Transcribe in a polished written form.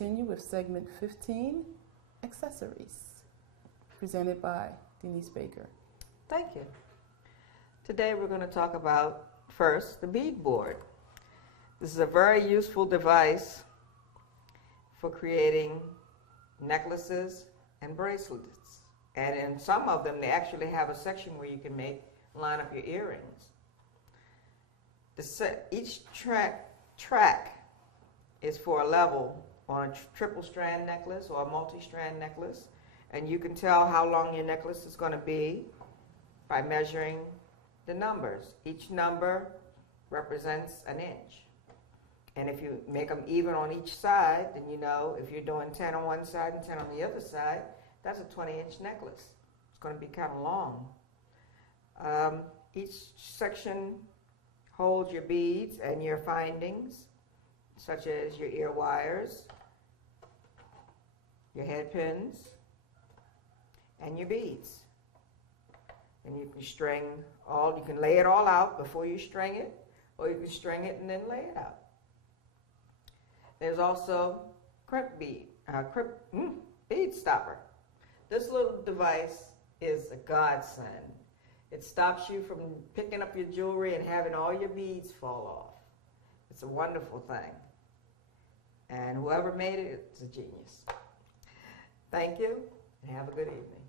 continue with segment 15, Accessories, presented by Denise Baker. Thank you. Today we're going to talk about, first, the bead board. This is a very useful device for creating necklaces and bracelets. And in some of them, they actually have a section where you can line up your earrings. Each track is for a level on a triple strand necklace or a multi-strand necklace, and you can tell how long your necklace is going to be by measuring the numbers. Each number represents an inch, and if you make them even on each side, then you know if you're doing 10 on one side and 10 on the other side, that's a 20-inch necklace. It's going to be kind of long. Each section holds your beads and your findings, such as your ear wires, your head pins, and your beads. And you can you can lay it all out before you string it, or you can string it and then lay it out. There's also bead stopper. This little device is a godsend. It stops you from picking up your jewelry and having all your beads fall off. It's a wonderful thing. And whoever made it, it's a genius. Thank you, and have a good evening.